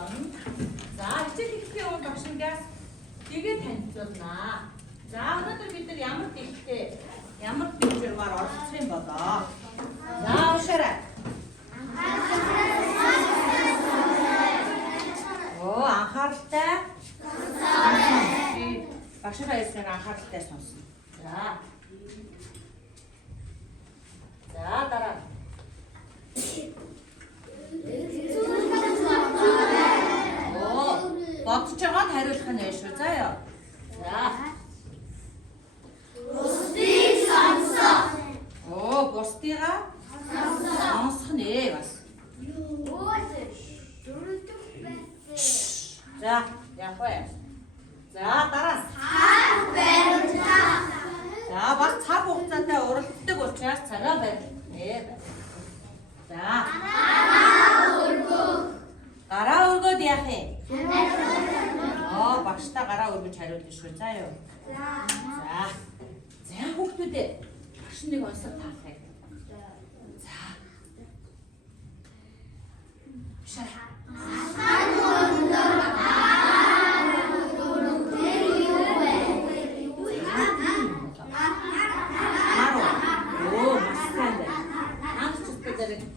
орно. За хичээл хийхээ өмнө багш ингээс тэгээ танилцуулнаа. За өнөөдөр бид нар ямар дэлхтэй ямар төвчрмаар оролцох юм болоо. За уушаарай. Оо анхааралтай. Багшаа яасан анхааралтай сонсно. За. За дараа. Оо бодож байгааг хариулах нь ээ шүү. Заа ёо. За. Бусдыг сонсох. Оо бусдыгаа сонсох нэ бас. За яг вэ. За дараа. Цаг баримтаа. За бас цаг хугацаатай уралддаг учраас цагаа барьна. За. Гараа өргөөд яах юм? Оо багштай гараа өргөж хариулна шүү. За юу. За. За хүүхдүүдээ багш нэг онцлог таахыг. За. Шара.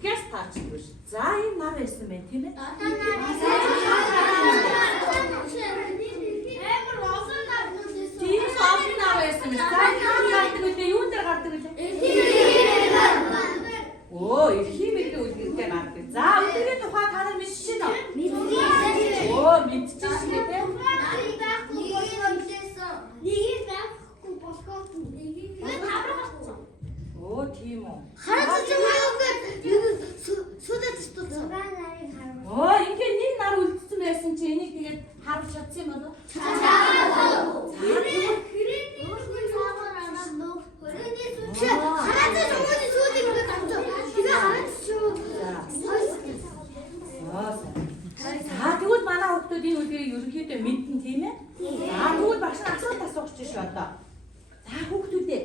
Гэс таач биш. За энэ нар байсан байх тийм ээ. Тийм олон нар байсан. За энэ гардаг үлээ юу дээр гардаг үлээ? Оо эрхийн мэрэгэн үлгэртэй гардаг. За үлгэрийн тухай та нар мэдчихэж байна уу? Оо мэдчихэж шүү дээ. Оо тийм үү. Оо ингээд нэг нар үлдсэн байсан чи энийг тэгээд харуулж чадсан юм болов уу? За тэгвэл манай хүүхдүүд энэ үлгэрийг ерөнхийдөө мэднэ тийм ээ? За тэгвэл багш нь асуулт асууж шүү одоо. За хүүхдүүдээ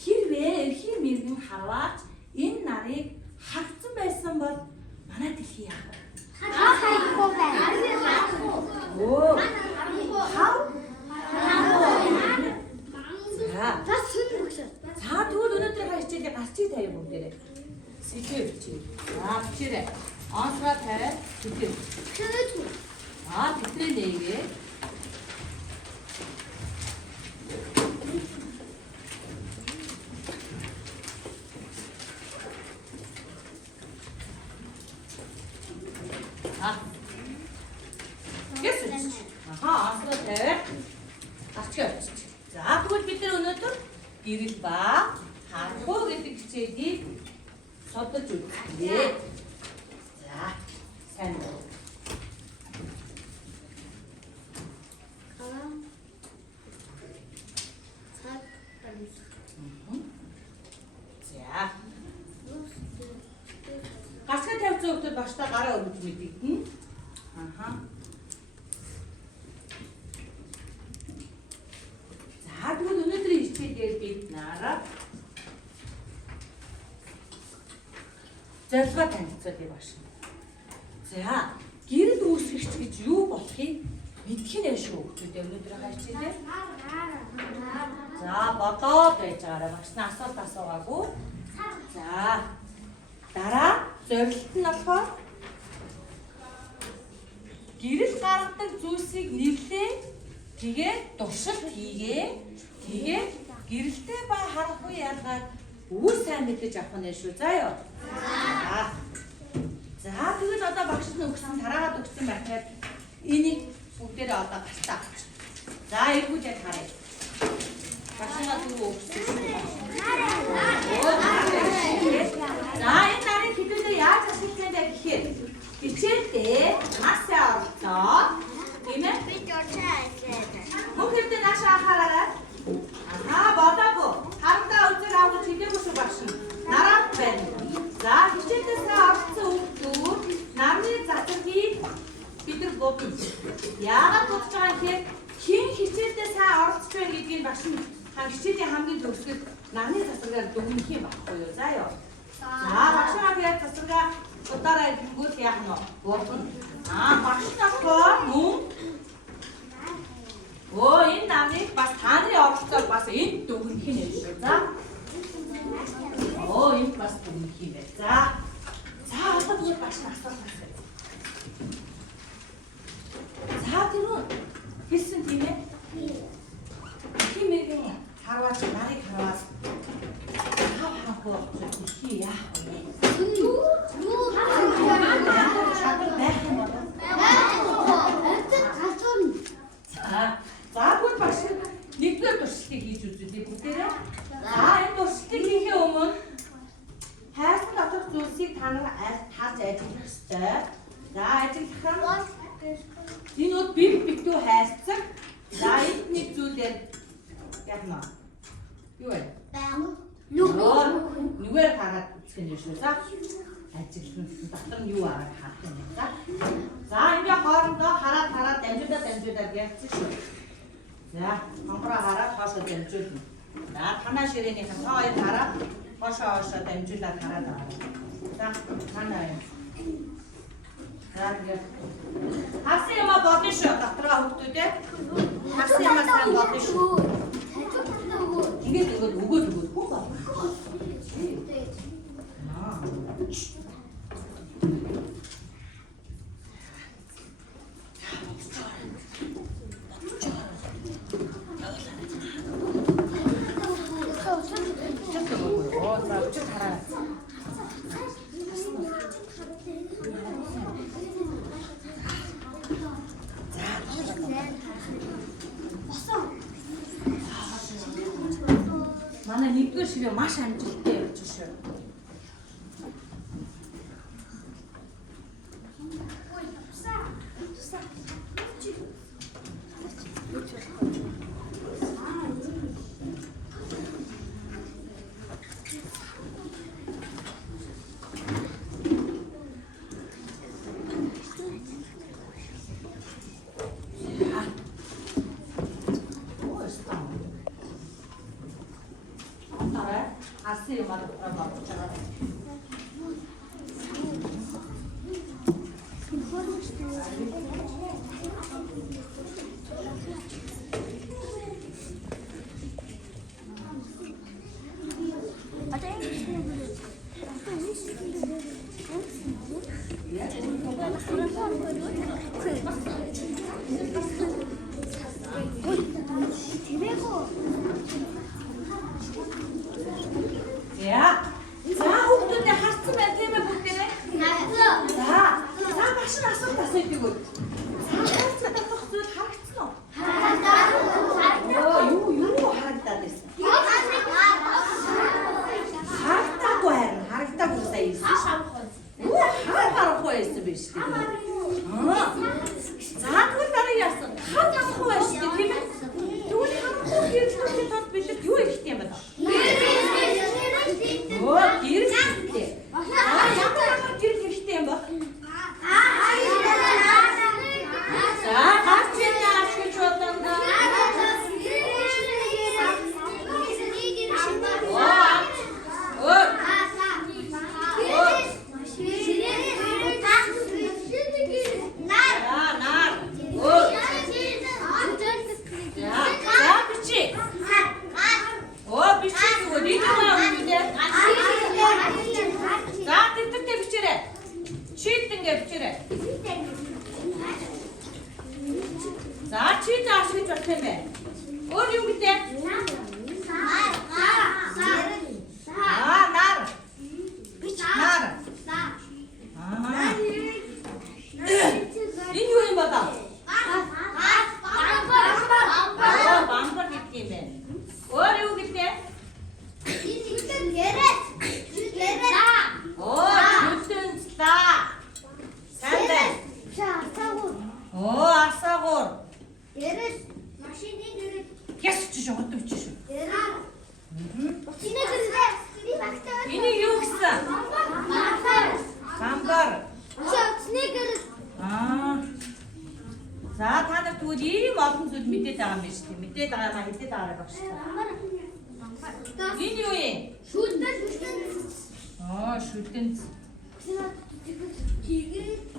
хэрвээ эрхийн мэрэгэн харваач энэ нарыг хавцсан байсан бол манай дэлхий яах вэ? Хавахгүй байна. Оо. Хав? За сүн бүгсээ. За тэгвэл өнөөдөр хичээлээ гарчиг тавь бүгдээрээ. Сэтэв чи. За бичээрэй. Онцгой тавь. Сэтэв. Тэтрээ нээгээ. За тэгвэл бид нар өнөөдөр гэрэл ба харахгүй гэдэг хичээлийг судалж үзлээ. За сайн байна. За. Гацгаа тавьсан хүмүүс багштай гараа өргөж мэдэгдэнэ. Аха. Тэгвэл өнөөдрийн хичээлээр бид нараа зорилгоо танилцуулъя багш. За, гэрэл үүсгэгч гэж юу болохыг мэдэх нь шүү хүүхдүүдээ өнөөдрийн хичээлээр. За, бодоод байж байгаарай. Багш нь асуулт асуугаагүй. За, дараа зорилт нь болохоор гэрэл гаргадаг зүйлсийг нэрлээ. Тэгээд туршилт хийгээ. Тэгээд гэрэлтэй ба харахгүй ялгаад үл сайн мэдэж авах нь шүү. За ёо. За тэгвэл одоо багш нь өгсөн тараагаад өгсөн материал энийг бүгдээрээ одоо гартаа авах. За эргүүлээд харъя. Багшаа дөрөв өгсөн шүү. За энэ нарыг хэдүүлээ яаж ашиглах вэ гэхээр хичээлдээ масаа оролцоод тийм ээ? Би Хүүхдүүд наашаа хараарай. Бодоогүй. Харандаа үзэг авах хэлээгүй шүү багш нь. Нараад байна. За хичээлдээ оролцсон хүүхдүүд нарны задлыг бид нар бодно. Яагаад бодож байгаа юм гэхээр хин хичээлдээ сайн оролцож байна гэдгийг багш нь хичээлийн хамгийн төгсгөл нарны засваргаар дүгнэх юм багхгүй юу? За ёо. За багшаа яг засваргаа Удараа гүйл яах нь болон багш нахаа мөн энэ намыг бас таны оролцоод бас энд дүгнэх нь шүү. За. Энд бас дүгнэх юм байна. За одоо би багш асуулт асууя. За тэр хэлсэн тийм ээ. Химэрийн харваач нарыг харваад хавхаа хий яах вэ? За бүгд багш нэгдүгээр туршилтыг хийж үзүүлээ бүгдээрээ. За энэ туршилтыг хийхээ өмнө хайрсан дотор зүйлсийг та нар харж ажиглах ёстой. За ажиглах нь энэ бив битүү хайрцаг. За энд нэг зүйлээр яана. Юу вэ? Нүгээр хараад үзэх юм шүү. За ажиглах нь дотор нь юу арга харах юм бэ? За ингээ хоорондоо хараад дамжуулаад ярьчих шүү. За хамраа хараад хоошоо дамжуулна. За танаа ширээнийхэн та хоёр хараад хоошоо дамжуулаад хараад байгаа. За танаа юм. За тэгээд хасан юм бодно шүү. Дотороо хөвгтүүдээ. Хасан юм сайн бодно шүү. Ингээд өгөөд хөө болно. Манай нэгдүгээр ширээ маш амжилттай явж шүү. Así es más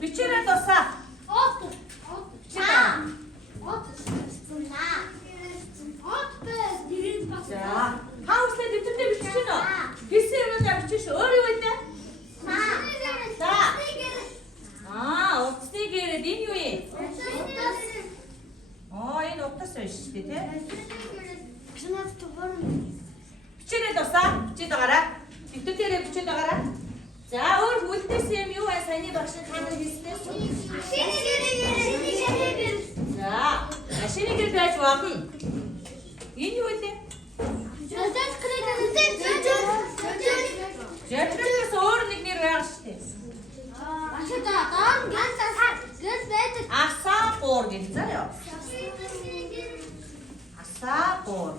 Бичээрээ дуусаа. За, хауслаа дэвтэрдээ бичиж гэнэ үү? Хийсэн юмудаа бичиж өөр юу вэ? За. Утасны гэрээд энэ юу юм? Энэ утас байна шүү дээ, тий? Бичээрээ дуусаа. Бичээд байгаарай. Дэвтэрдээ бичээд байгаарай. За, өөр үлдээсэн юм юу вэ? Саяны багш хаана хийснээс? За, машины гэр байж болно. Энэ юу вэ? Жэтрээс өөр нэг нэр байгаа шүү дээ. Асаагуур гэж заяа. Асаагуур.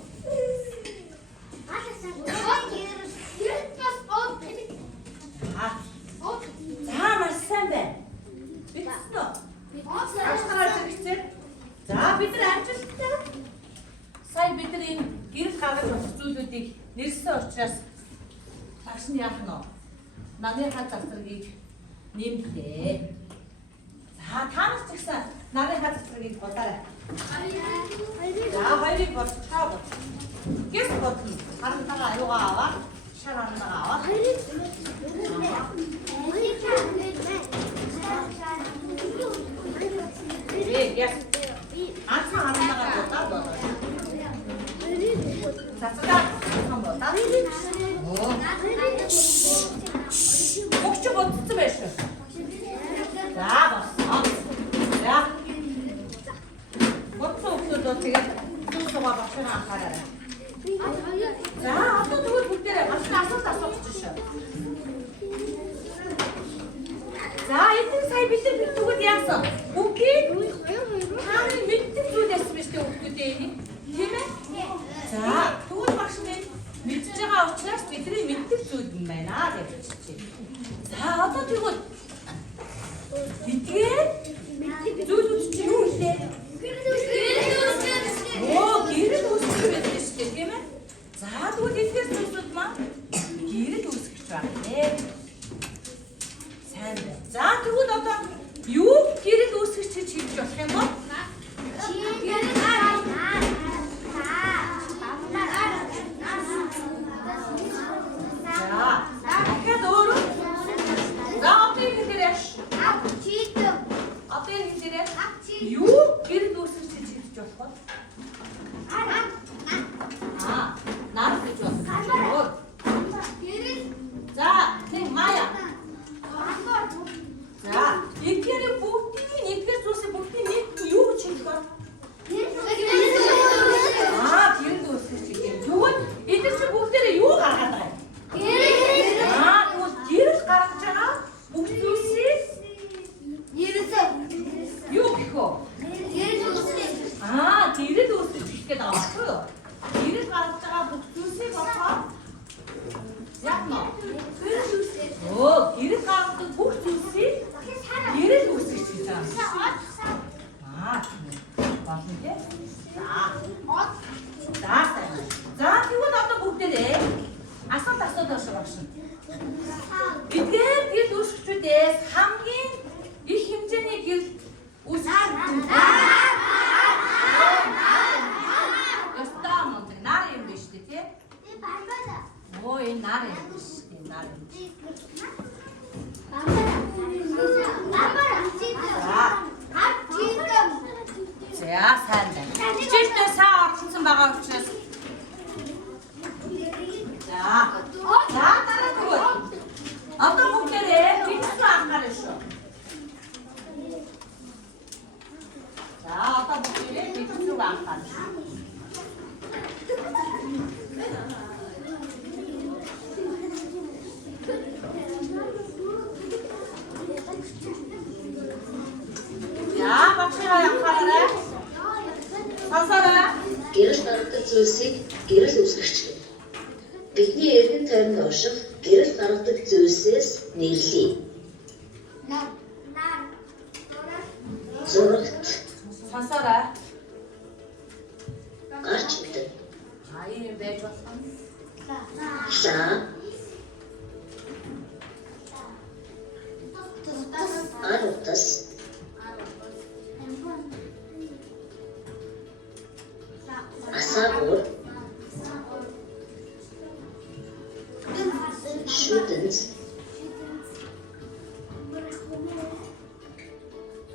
За, маш сайн байна. Бичсэн үү? За, бид нар амжилттай. Сая бид нар энэ гэрэл гаргаж болох зүйлүүдийг нэрсэн учраас багш нь яах нь вэ? Нарийнхаа завсаргийг нэмлээ. За, та нар ч гэсэн нарийнхаа завсаргийг бодоорой. За, хоёрыг бодчихоо. Гэс бодно. Харантайгаа аюугаа аваа. Шар харантайгаа аваа. Яс. Анцаа харантайгаа бодоо. Цацгаа хан бодоо. Өгч бодсон байх шүү. За, боссоо. За. Бодсон өгчөдөө тэгээд суугаа башаа анхаарай. За, одоо тэгвэл бүгдээрээ башаа асуулт шүү. За, эдгээр сая бид нар бүгд яасан? Бүгдийг хааны мэддэг зүйл яасан биш үү бүгдээ энийг? Тийм ээ? За, тэгвэл багш минь мэдж байгаа учраас бидний мэддэг зүйл юм байна гэж хэлчихье. За, одоо тэгвэл эдгээр зүйлүүд чинь юу вэ? Гэрэл үүсгэж байдаг шүү дээ, тийм ээ? За, тэгвэл эдгээр зүйлүүд маань гэрэл үүсгэж байна. Сайн байна. За, тэгвэл одоо юу гэрэл үүсгэж хийж болох юм бол? Юу гэрэл үүсгэж хийж болох вэ? Нар гэж байна. За, тэг Мая. За, эдгээр бүгдийн эдгээр зүйлсийн бүгдийн нэг юу гэж хэлэх вэ? Гэрэл үүсгэж хийх юм. Тэгвэл эдгээр чинь бүгдээрээ юу гаргаад байгаа юм? Тэгвэл гэрэл гаргаж байгаа бүгд зүйлсийг юу гэх вэ? Гэрэл үүсгэж хийх гэдэг байгаа шүү юу? Гэрэл гаргаж байгаа бүх зүйлсийг болохоор яатна? Гэрэл гаргадаг бүх зүйлсийг гэрэл үүсгэж хийж байгаа. Болно тий? За, тэгвэл одоо бүгдээрээ асуулт авах багш. Эдгээр гэрэл үүсгчүүдээс хамгийн их хэмжээний гэрэл үүсгэж нар юм биш үү тий? Энэ нар юм биш. Нар юм. За, сайн байна. Хичээлдээ сайн орсон байгаа учраас. За, дараа тэгвэл. Одоо бүгдээрээ бичсэн анхаарай шүү. За, одоо бүгдээрээ бичсэн анхаарай шүү. Багшаа анхаарай. Сонсоорой. Гэрэл гаргадаг зүйлсийг гэрэл үүсгэгч гэдэг. Бидний эргэн тойронд орших гэрэл гаргадаг зүйлсээс нэрлэе. Зурагт. Сонсоорой. Гарч идэг. Ийм байж болох юм. Лаа.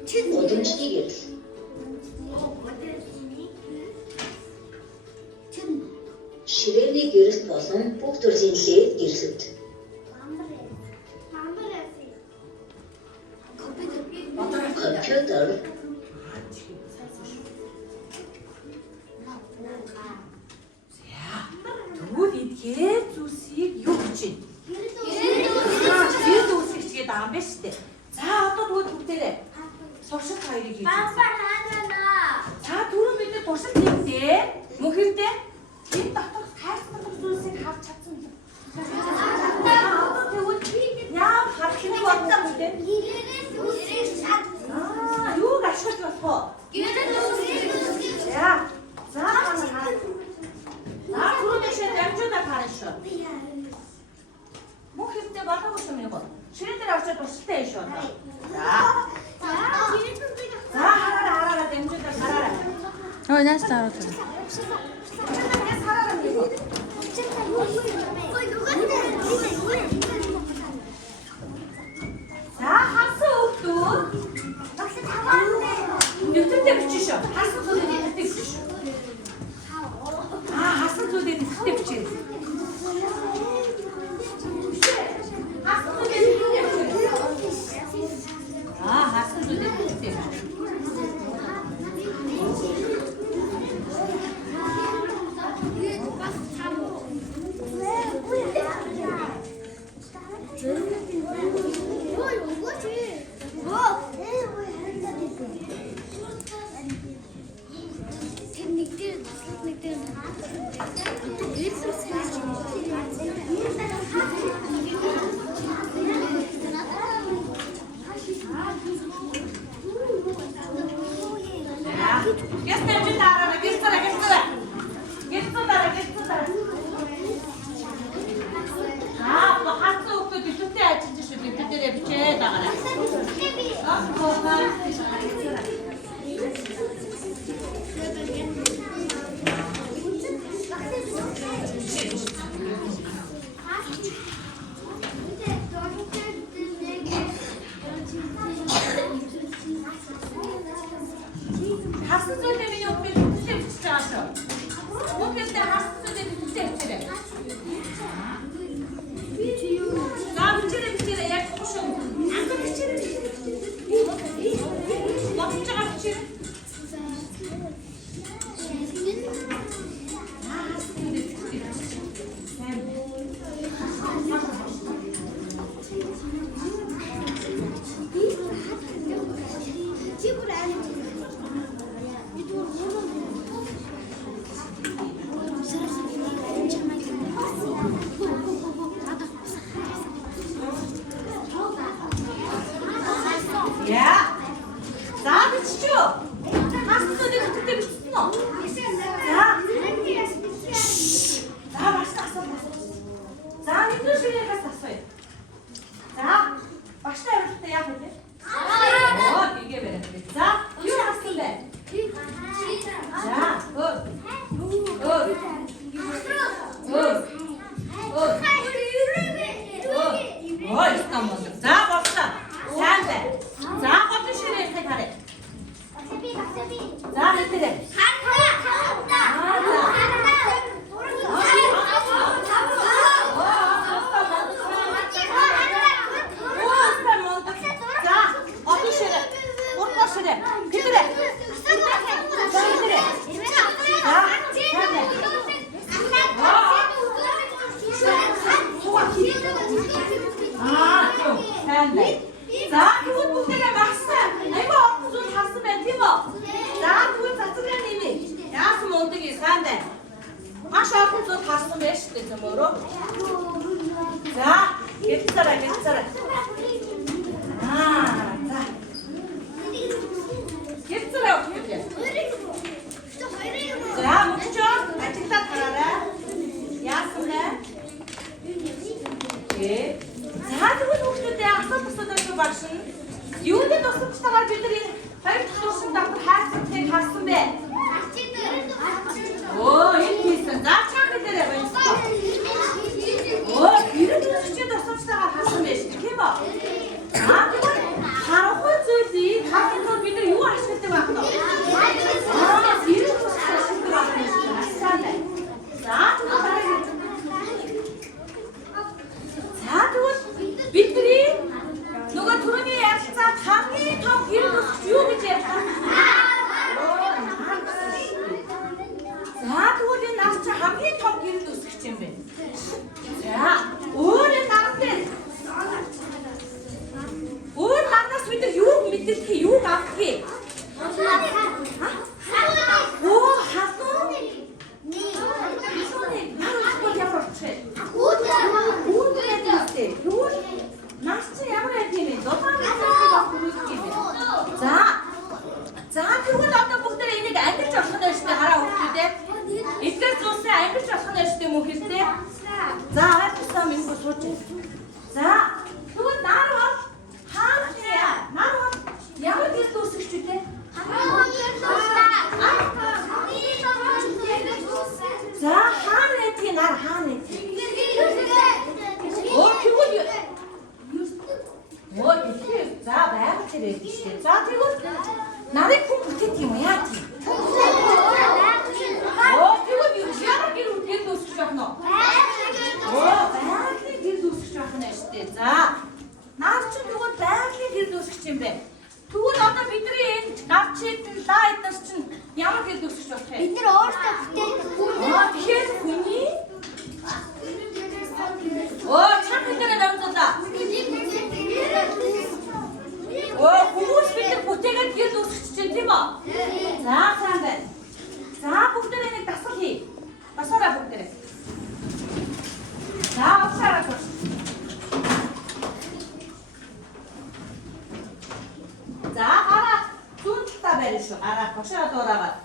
Удамжны гэрэл. Ширээний гэрэл болон бүх төрлийн лед гэрлүүд. Компьютер. Тэгвэл эдгээр зүйлсийг юу гэж байна? Гэрэл үүсгэж гээд байгаа юм байна шүү дээ. За одоо тэгвэл бүгдээрээ туршилт хоёрыг хийж үзье. За түрүү бид нар туршилт хийхдээ мөн хэрдээ энэ дотор хайрцаг зүйлсийг харж чадсан юм. Одоо тэгвэл яа харах юм бодсон үү? Юуг ашиглаж болох вэ? За. За хараа. За түрүү дэшээ дамжуулаад харна шүү. Мөн хэрдээ болоогүй юм яг. Ширээ дээр очиж туршилтаа хийш шүү. За хараа дамжуулаад хараа. Ой, нас таарах. За хасан өгдөө. Нэвтрэлтэй бичиж шүү. Хасан зүйлээ нэвтрэлтэй бичиж шүү. Хасан зүйлээ нэвтрэлтэй бичиж. Хасан зүйлээ нэвтрэлтэй бичиж. Хасан зүйлээ нэвтрэлтэй бичиж. Харахгүй зүйлийг хатан авахыг. Оо, хатуу. Хатуу ямар ч. Үүдээ дээстэй. Тэгвэл наас чи ямар юм бэ? За тэгвэл одоо бүгд энийг ангилж болох нь шүү дээ хараа хүүхдүүдээ. Эдгээр зүйлсээ ангилж болох нь шүү дээ мөн хэлтэй. За арайчсан минь сууч. За тэгвэл нар бол хаана яа? Нар бол ямар гэр дүүсгэж үү те? За хаана эдгээр нар хаана эдгээр? Оо тэгвэл оо тэгэхээр за байгаад ирээд шүү дээ. За тэгвэл нарыг хүн бүтэт юм яа тийм. Оо тэгвэл ямар гэр бүтэт дүүсгэж байна уу? Оо байгалийн гэр дүүсгэж байна шүү дээ. За наар чи тэгвэл байгалийн гэр дүүсгэж юм бэ? Тэгвэл одоо бидний энэ гарч идэн лаа эднес чинь ямар гэр дүүсгэж болох вэ? Бид нар өөрсдөө бүтээх. Оо тэгэхээр хүний оо чам хэлээр намжуулаа. Оо хүмүүс бид бүтээгээд гэр дүүсгэж чинь тийм үү? За сайн байна. За бүгдээ нэг дасгал хий. Басаараа бүгдээ. За уусаараа тус. За хараа зүүн талаа барина шүү. Хараа гошоо дуурайгаад.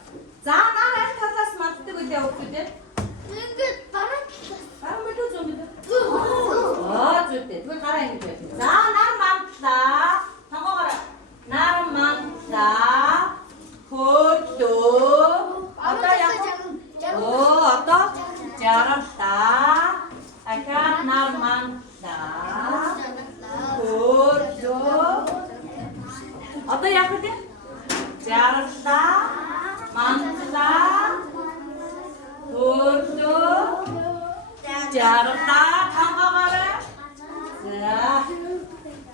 За нар аль талаас манддаг үлээ өгдөө. Ингээд бараа. Бараа мэдүү зүүн мэдүү. Оо зүйтэй. Тэгвэл гараа ингэж байна. За нар мандлаа. Тамаагараа. Нар мандлаа. Хөдөө. Одоо яг оо одоо жаргалаа. Ахаа нар мандлаа. Хөдөө. Одоо яг үү? Жаргалаа. Мандлаа. Хөдөө. Жаргалаа. Тамаагараа.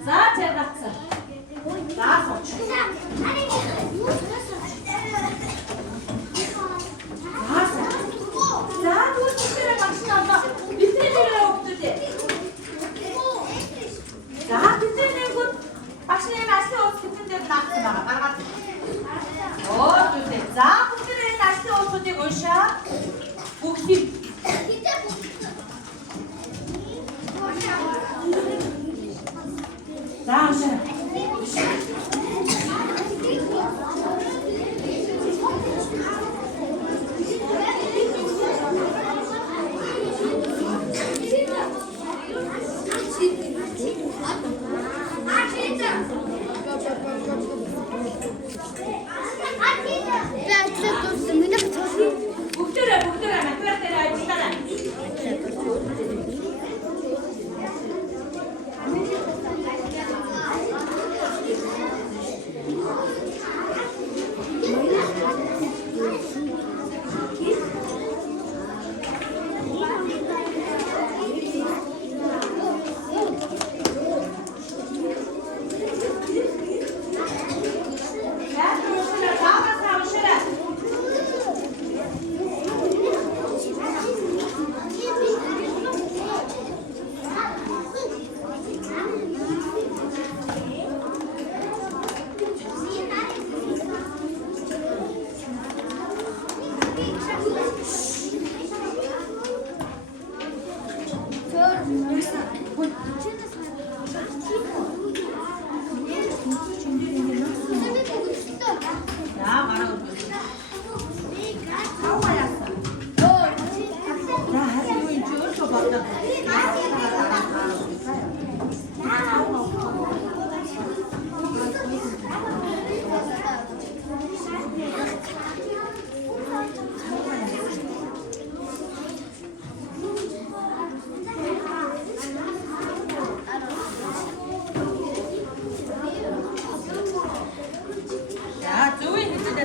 За жаргалцаа. За сууч. За дүүсгэрээ машин одоо битрэлээ өгдөө. За битрэлэнгүүд машины машин уусан дээр наасан байгаа. Гаргаад. Оо дүүсээ. За бүгдээ машин уусуудыг уншаа. Бүгдийг. За уншаа. Бүгдээ натвартай ажиллана.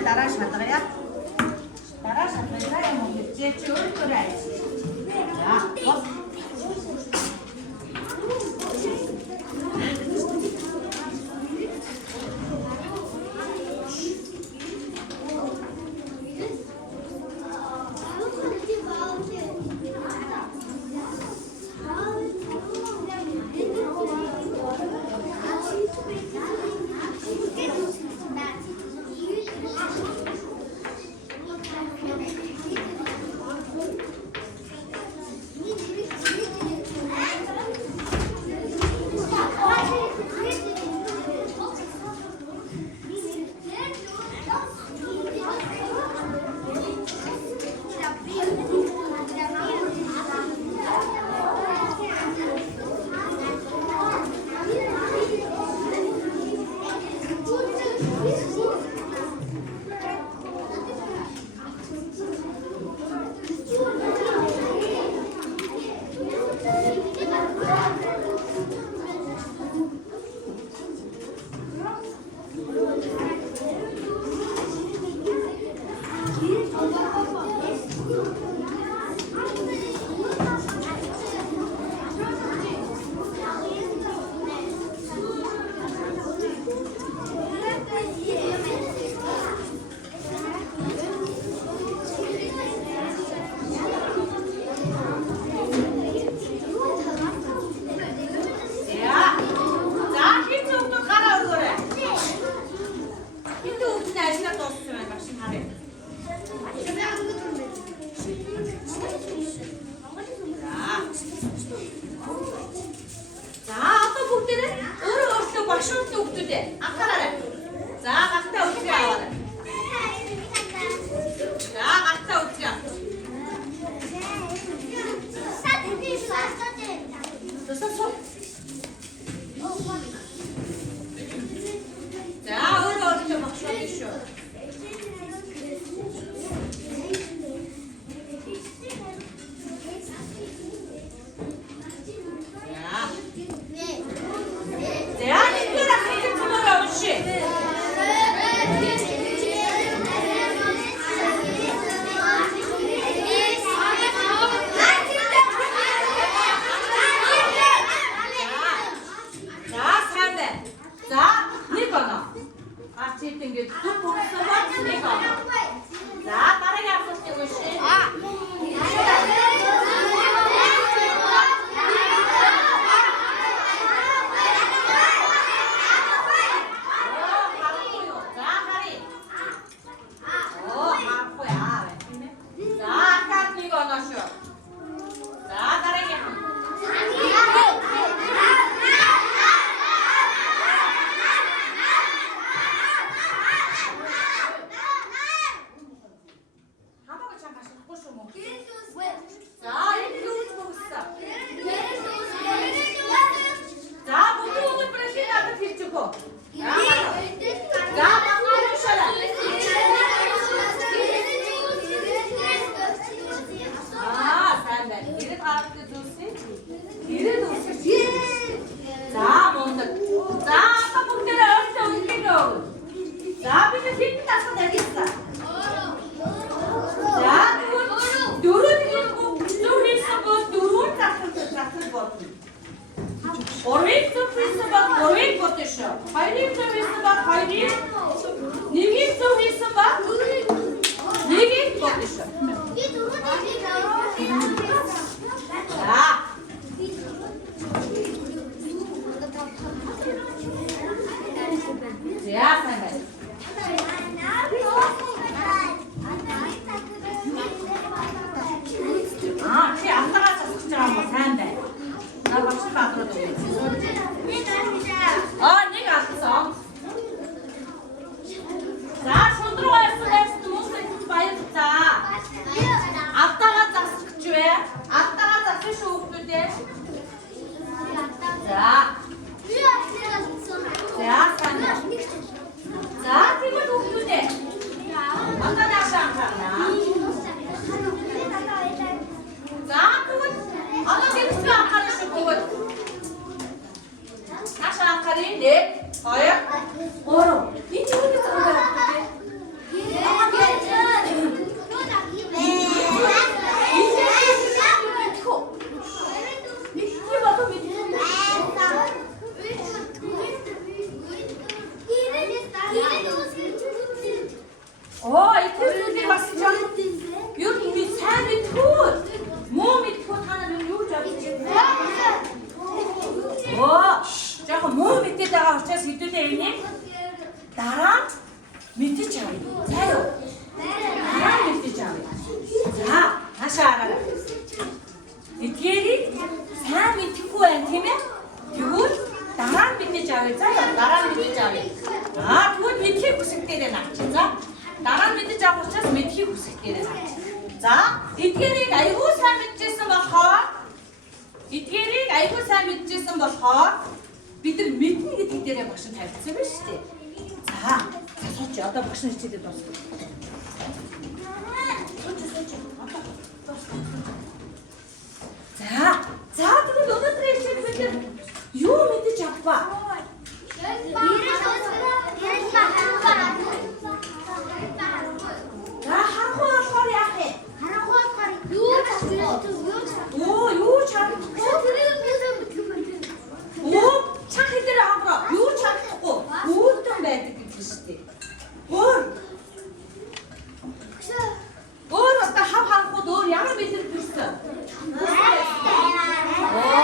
Дараа шалгая. Дараа шалгая юм уу? Чи өөрөөр айж. За. За одоо бүгдээрээ өөрөө өөртөө багш үнэтэй хүүхдүүдээ анхаараарай. За гартаа өдрөө аваарай. За гартаа өдрөө. За өөрөө өөртөө багш үнэтэй шүү. Ой,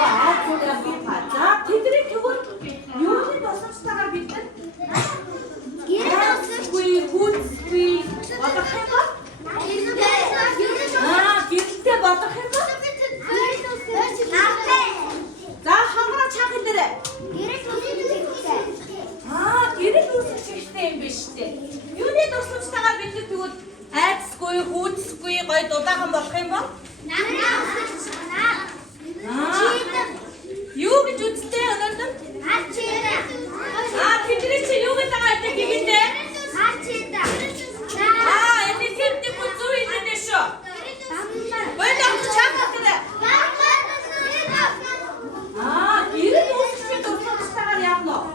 штэ. Юуны тусламжтайгаар бид нар тэгвэл айцгүй, хүйцгүй гоё дудаахан болох юм бол? Юу гэж үзтээ өнөөдөр? Тэдний чи юу гэж байгаа гэдэг гигэндээ? Энэ хэвдэг үзүү хэлнэ шүү. Боёлог чамд тэр. Гэрэл үүсгчийн тусламжтайгаар явна уу?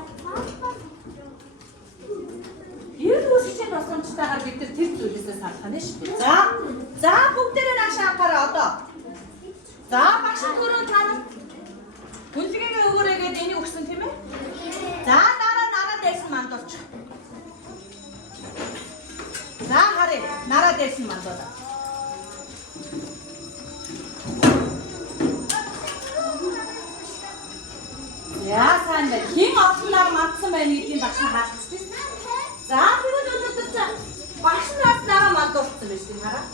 Гэрэл үүсгчийн тусламжтайгаар бид нар тэр зүйлээсээ салах нь шүү дээ. За бүгдээрээ наашаа анхаараа одоо. За багш түрүү танаа. Хүнлэгээ өгөөрэй гэдэг энийг өгсөн тийм ээ? За нараа дээсэн мандуулч. За харъя. Нараа дээсэн мандуулаа. Яа сайн бай. Хин олноор мандсан байна гэдгийг багш нь хаалцчих. За тэгвэл өнөөдөр багш нь нараа мандуулсан байж тийм хараа.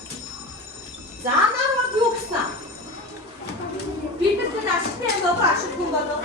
За нараа юу гэсэн? Бид тэр ашигтай нөгөө ашиггүй болов.